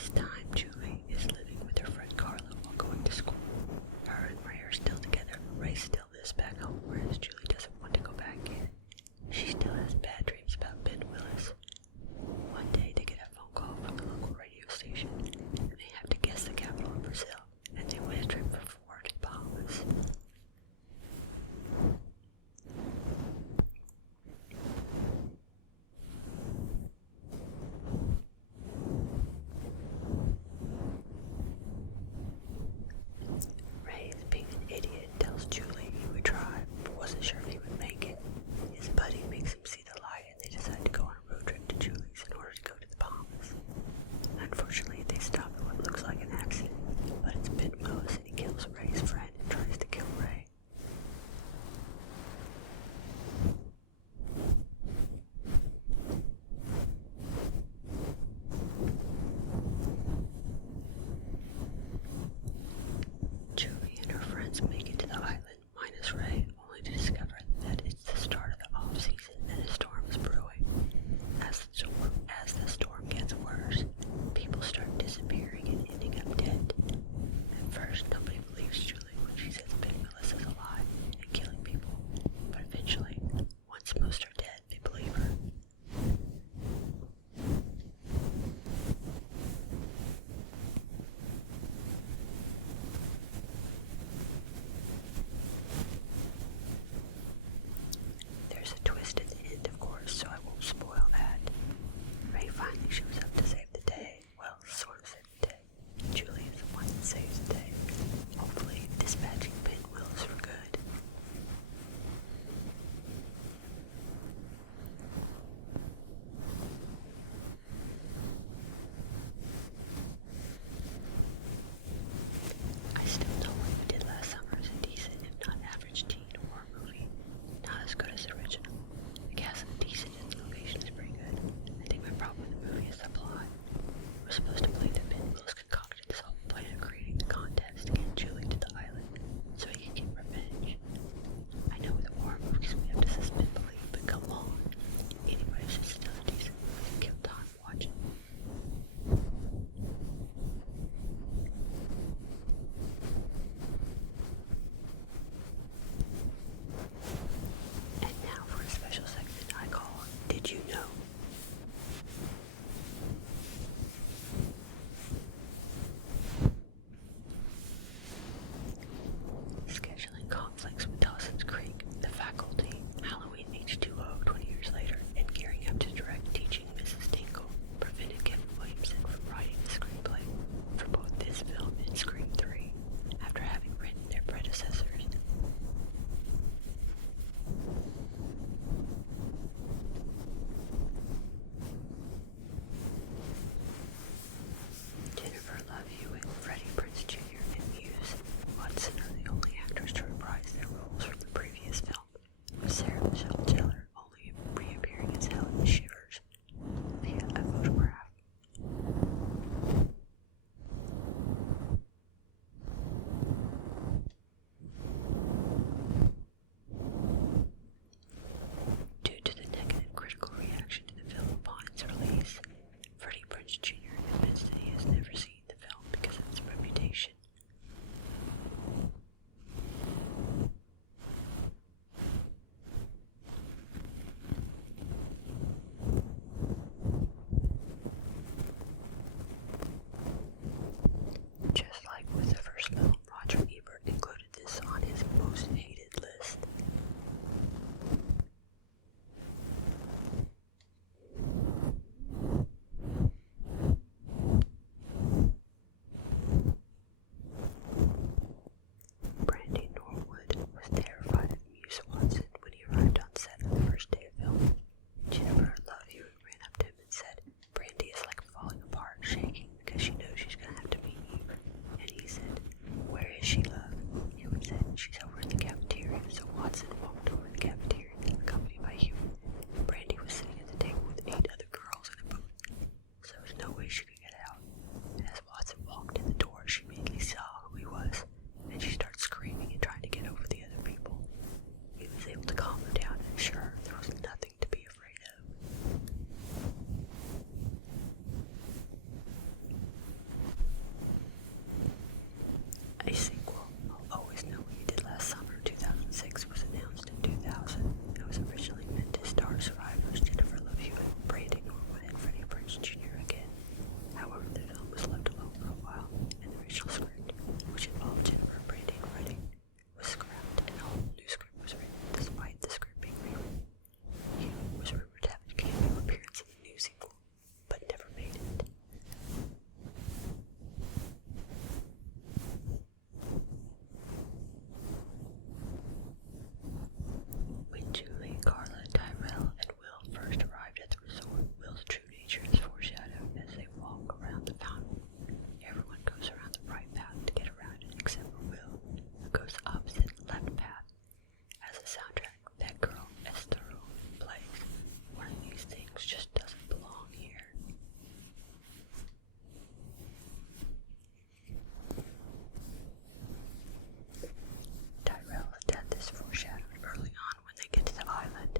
This time, Julie is living with her friend Carla while going to school. Her and Ray are still together. Ray still lives back home, whereas Julie doesn't want to go back yet. She still has bad dreams about Ben Willis. One day they get a phone call from the local radio station, and they have to guess the capital of Brazil, and they win a trip for 4 to the Bahamas. Ray is being an idiot and tells Julie he would try, but wasn't sure if he would make it. His buddy makes him see the light, and they decide to go on a road trip to Julie's in order to go to the Bahamas. Unfortunately, they stop at what looks like an accident, but it's Ben Willis, and he kills Ray's friend and tries to kill Ray. Julie and her friends make it to the island, minus Ray, only to discover that it's the start of the off-season and a storm is brewing. As the storm gets worse, people start disappearing and ending up dead. At first, nobody believes Julie when she says Ben Willis is alive and killing people, but eventually, once most are dead, they believe her. There's a twist at the end, of course, so I won't spoil that. Ray finally shows up to save the day. Well, sort of save the day. Julie is the one that saves the day. Hopefully, dispatching Ben Willis for good. I still know what we did last summer is a decent, if not average, teen horror movie. Not as good as the original. The cast is decent and the location is pretty good. I think my problem with the movie is the plot. We're supposed to believe that Ben Willis concocted this whole plan of creating the contest to get Julie to the island so he can get revenge. I know with horror movies we have to suspend belief, but come on. Anybody should still a decent movie to kill time watching. And now for a special segment I call Did You Know? A sequel, I'll Always Know What You Did Last Summer 2006 was announced in 2000. It was originally meant to star survivors Jennifer Love Hewitt, Brandon Norwood, and Freddie Prinze Jr. again. However, the film was left alone for a while, and the original script, which involved Jennifer and Brandon writing, was scrapped, and a whole new script was written despite the script being rewritten. Hewitt was rumored to have a cameo appearance in the new sequel, but never made it. When Julie, Carla, Tyrell, and Will first arrived at the resort, Will's true nature is foreshadowed as they walk around the fountain. Everyone goes around the right path to get around it except for Will, who goes the opposite left path. As a soundtrack, that girl, Esther, plays. One of these things just doesn't belong here. Tyrell's death is foreshadowed early on when they get to the island.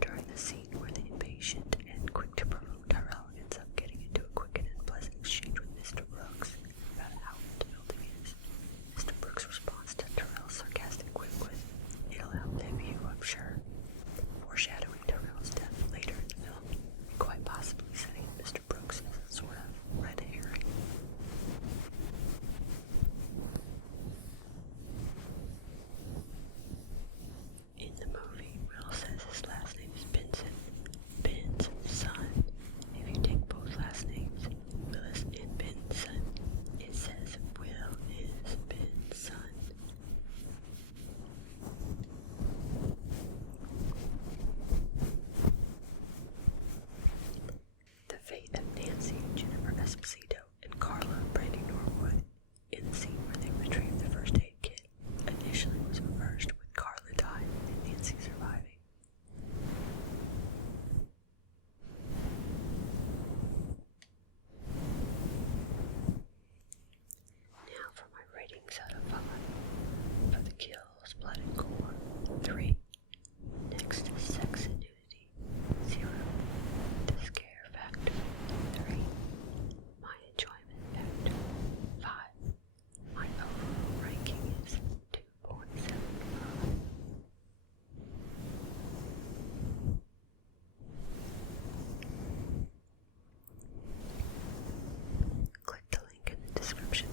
During the scene where the impatient and quick to provoke Tyrell ends up getting into a quick and unpleasant exchange with Mr. Brooks about how old the building is. Mr. Brooks' response to Tyrell's sarcastic quip was, "It'll outlive you, I'm sure," foreshadowing Tyrell's death later in the film, and quite possibly setting up Mr. Brooks as a sort of red herring. In the movie, Will says his last name is Benson, Ben's son. If you take both last names, Willis and Benson, it says Will is Ben's son. The fate of Nancy, Jennifer Esposito, and Carla, Brandon Norwood, in the scene where they retrieve the first aid kit, initially was reversed, with Carla dying and Nancy surviving. Now for my ratings out of 5. For the kills, blood and gore, 3. Next is sex and nudity, 0. The scare factor, 3. My enjoyment factor, 5. My overall ranking is 2.75. Click the link in the description